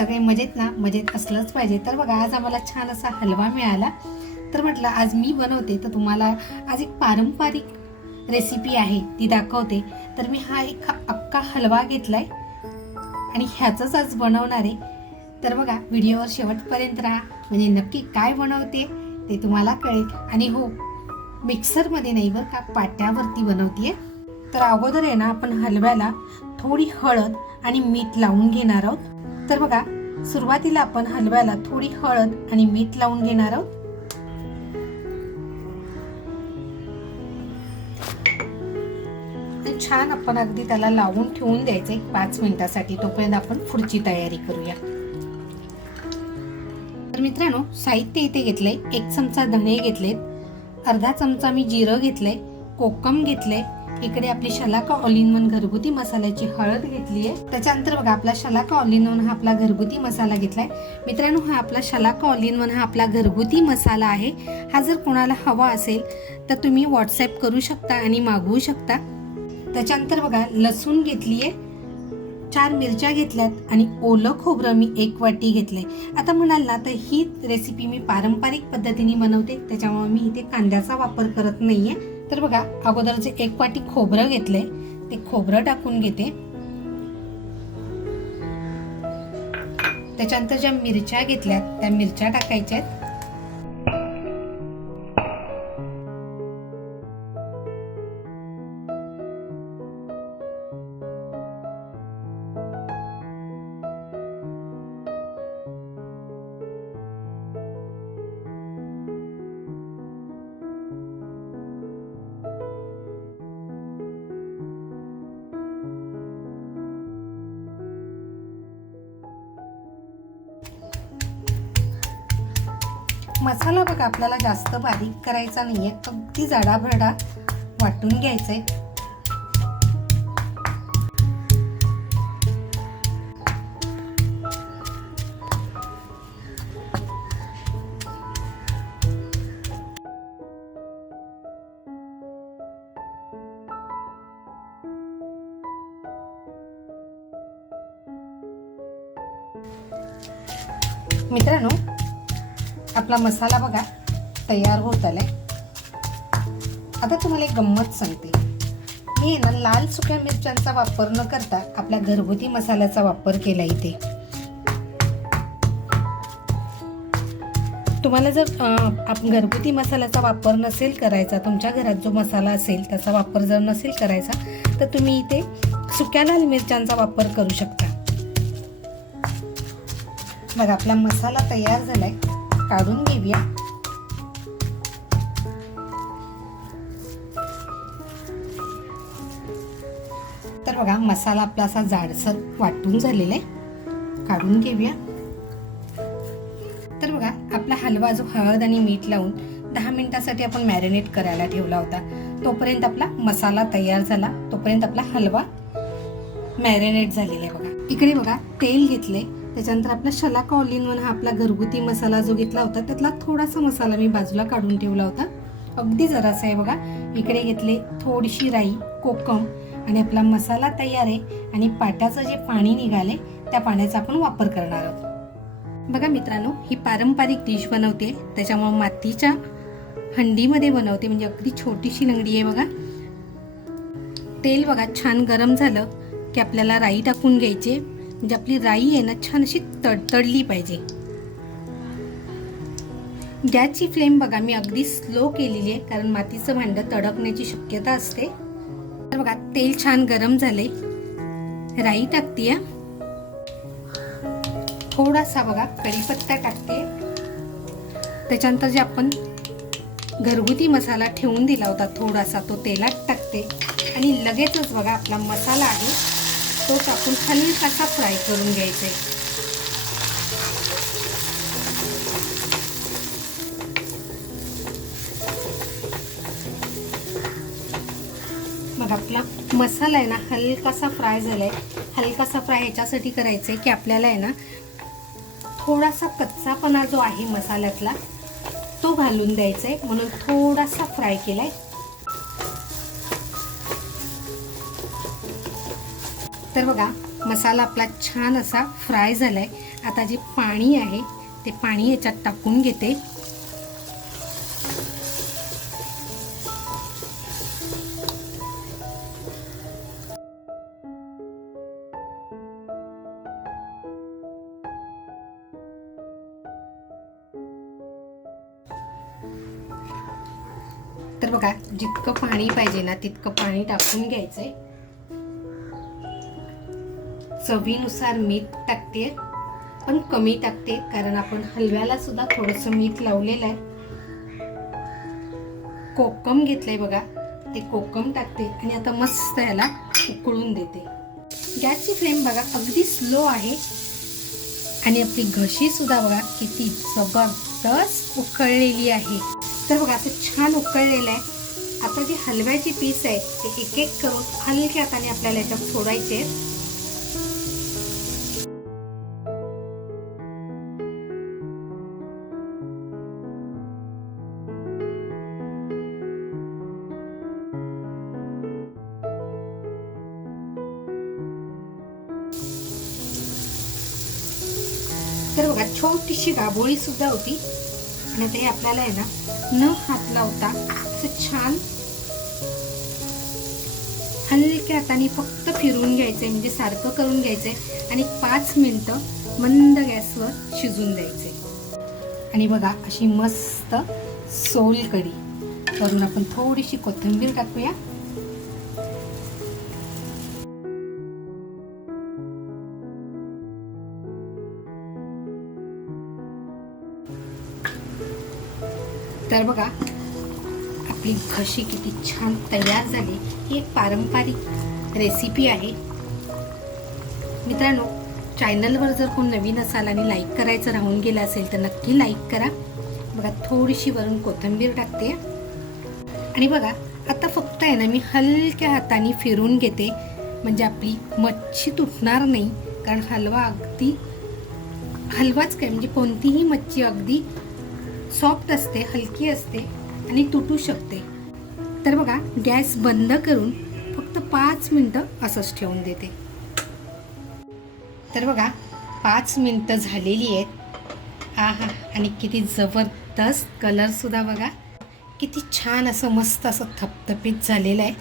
सगळे मजेत ना? मजेत असलंच पाहिजे. तर बघा, आज आम्हाला छान असा हलवा मिळाला. तर म्हटलं आज मी बनवते, तर तुम्हाला आज एक पारंपरिक रेसिपी आहे ती दाखवते. तर मी हा एक अख्खा हलवा घेतलाय आणि ह्याचंच आज बनवणार आहे. तर बघा, व्हिडिओवर शेवटपर्यंत राहा, म्हणजे नक्की काय बनवते ते तुम्हाला कळेल. आणि हो, मिक्सरमध्ये नाही बरं का, पाट्यावरती बनवते. तर अगोदर आहे ना, आपण हलव्याला थोडी हळद आणि मीठ लावून घेणार आहोत. तर बघा, सुरुवातीला आपण हलव्याला थोडी हळद आणि मीठ लावून घेणार आहोत. छान आपण अगदी त्याला लावून ठेवून द्यायचं 5 मिनिटासाठी. तोपर्यंत आपण पुढची तयारी करूया. तर मित्रांनो, साहित्य इथे घेतलंय. 1 चमचा धणे घेतलेत, अर्धा चमचा मी जिरं घेतलंय, कोकम घेतलंय, इकडे आपली शलाका ऑल इन वन घरगुती मसाल्याची हळद घेतली आहे. त्याच्यानंतर बघा, आपला शलाका ऑल इन वन हा आपला घरगुती मसाला घेतलाय. मित्रांनो, हा आपला शलाका ऑल इन वन हा आपला घरगुती मसाला आहे. हा जर कोणाला हवा असेल तर तुम्ही व्हॉट्सअप करू शकता आणि मागवू शकता. त्याच्यानंतर बघा, लसूण घेतली आहे, 4 मिरच्या घेतल्यात आणि ओलं खोबरं मी 1 वाटी घेतलंय. आता म्हणाल ना, तर ही रेसिपी मी पारंपरिक पद्धतीने बनवते, त्याच्यामुळे मी इथे कांद्याचा वापर करत नाहीये. तर बघा, अगोदर जे 1 वाटी खोबरं घेतलंय ते खोबरं टाकून घेते. त्याच्यानंतर ज्या मिरच्या घेतल्यात त्या मिरच्या टाकायच्या आहेत. मसाला बघा, आपल्याला जास्त बारीक करायचा नाहीये, अगदी जाडाभरडा वाटून घ्यायचंय. मित्रांनो, आपला मसाला बघा तयार होत आलाय. आता तुम्हाला एक गंमत सांगते. मी ना लाल सुक्या मिरच्यांचा वापर न करता आपल्या घरगुती मसाल्याचा वापर केला इथे. तुम्हाला जर घरगुती मसाल्याचा वापर नसेल करायचा, तुमच्या घरात जो मसाला असेल त्याचा वापर जर नसेल करायचा, तर तुम्ही इथे सुक्या लाल मिरच्यांचा वापर करू शकता. बघा, आपला मसाला तयार झालाय, काढून घेऊया. तर बघा, मसाला आपला असा जाडसर वाटून झालेला आहे, काढून घेऊया. तर बघा, आपला हलवा जो हळद आणि मीठ लावून 10 मिनिटासाठी आपण मॅरिनेट करायला ठेवला होता, तोपर्यंत आपला मसाला तयार झाला. तोपर्यंत आपला हलवा मॅरिनेट झालेला आहे. बघा, इकडे बघा, तेल घेतले. त्याच्यानंतर आपला शलाका ऑल इन वन हा आपला घरगुती मसाला जो घेतला होता, त्यातला थोडासा मसाला मी बाजूला काढून ठेवला होता, अगदी जरासा आहे. बघा, इकडे घेतले थोडीशी राई, कोकम आणि आपला मसाला तयार आहे. आणि पाट्याचं जे पाणी निघाले त्या पाण्याचा आपण वापर करणार आहोत. बघा मित्रांनो, ही पारंपरिक डिश बनवते, त्याच्यामुळे मातीच्या हंडीमध्ये बनवते, म्हणजे अगदी छोटीशी लंगडी आहे. बघा, तेल बघा छान गरम झालं की आपल्याला राई टाकून घ्यायची, म्हणजे आपली राई आहे ना छान अशी तडतडली पाहिजे. गॅसची फ्लेम बघा मी अगदी स्लो केलेली आहे, कारण मातीचं भांडं तडकण्याची शक्यता असते. तर बघा, तेल छान गरम झाले, राई टाकते, थोडासा बघा कढीपत्ता टाकते. त्याच्यानंतर जे आपण घरगुती मसाला ठेवून दिला होता थोडासा, तो तेलात टाकते आणि लगेचच बघा आपला मसाला आहे तो टाकून हलकासा फ्राय करून घ्यायचा आहे. मग आपला मसाला आहे ना हलकासा फ्राय झालाय. हलकासा फ्राय ह्याच्यासाठी करायचा आहे की आपल्याला आहे ना थोडासा कच्चापणा जो आहे मसाल्यातला तो घालून द्यायचा आहे, म्हणून थोडासा फ्राय केलाय. तर बघा, मसाला आपला छान असा फ्राय झालाय आता जे पाणी आहे ते पाणी याच्यात टाकून घेते. तर बघा, जितकं पाणी पाहिजे ना तितकं पाणी टाकून घ्यायचंय. चवीनुसार मीठ टाकते, पण कमी टाकते कारण आपण हलव्याला सुद्धा थोडंसं मीठ लावलेलं आहे. कोकम घेतलंय बघा, ते कोकम टाकते आणि आता मस्त याला उकळून देते. गॅसची फ्लेम बघा अगदी स्लो आहे आणि आपली घशी सुद्धा बघा किती जबरदस्त उकळलेली आहे. तर बघा असं छान उकळलेलं आहे. आता जे हलव्याचे पीस आहेत ते एक एक करून हलक्या हाताने आपल्याला याच्यात सोडायचे. तर बघा छोटीशी गाभोळी सुद्धा होती आणि ते आपल्याला आहे ना न हात लावता असं छान हलक्या हाताने फक्त फिरवून घ्यायचंय, म्हणजे सारखं करून घ्यायचंय आणि 5 मिनिटं मंद गॅसवर शिजून द्यायचे. आणि बघा अशी मस्त सोलकढी करून आपण थोडीशी कोथिंबीर टाकूया. तर बघा आपली घशी किती छान तयार झाली. ही एक पारंपरिक रेसिपी आहे. मित्रांनो, चॅनलवर जर कोण नवीन असाल आणि लाईक करायचं राहून गेलं असेल तर नक्की लाईक करा. बघा थोडीशी वरून कोथिंबीर टाकते आणि बघा आता फक्त आहे ना मी हलक्या हाताने फिरून घेते, म्हणजे आपली मच्छी तुटणार नाही. कारण हलवाच काय म्हणजे कोणतीही मच्छी अगदी सॉफ्ट असते, हलकी असते आणि तुटू शकते. तर बघा गॅस बंद करून फक्त 5 मिनिटं असंच ठेवून देते. तर बघा 5 मिनिटं झालेली आहेत. आहा, आणि किती जबरदस्त कलर सुद्धा बघा किती छान असं मस्त असं थपथपीत झालेलं आहे.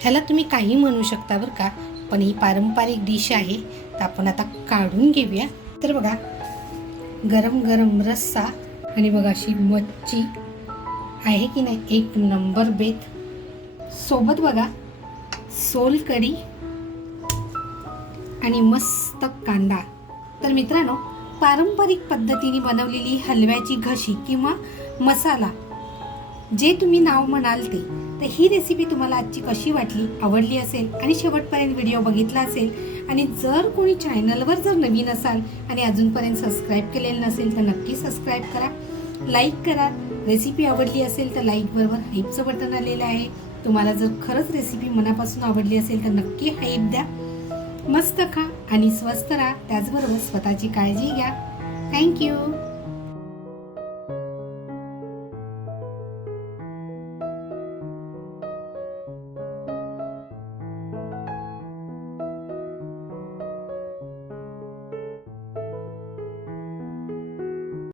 ह्याला तुम्ही काही म्हणू शकता बरं का, पण ही पारंपरिक डिश आहे. तर आपण आता काढून घेऊया. तर बघा गरम गरम रस्सा आणि बघा अशी मच्छी आहे की नाही, एक नंबर बेत. सोबत बघा सोलकढी आणि मस्त कांदा. तर मित्रांनो, पारंपरिक पद्धतीने बनवलेली हलव्याची घशी किंवा मसाला, जे तुम्ही नाव म्हणाल ते. तर ही रेसिपी तुम्हाला आजची कशी वाटली, आवडली असेल आणि शेवटपर्यंत व्हिडिओ बघितला असेल आणि जर कोणी चॅनलवर जर नवीन असाल आणि अजूनपर्यंत सबस्क्राईब केलेलं नसेल तर नक्की सबस्क्राईब करा, लाईक करा. रेसिपी आवडली असेल तर लाईक बरोबर हाईपचं बटन आलेलं आहे. तुम्हाला जर खरंच रेसिपी मनापासून आवडली असेल तर नक्की हाईप द्या. मस्त खा आणि स्वस्त राहा, त्याचबरोबर स्वतःची काळजी घ्या. थँक्यू.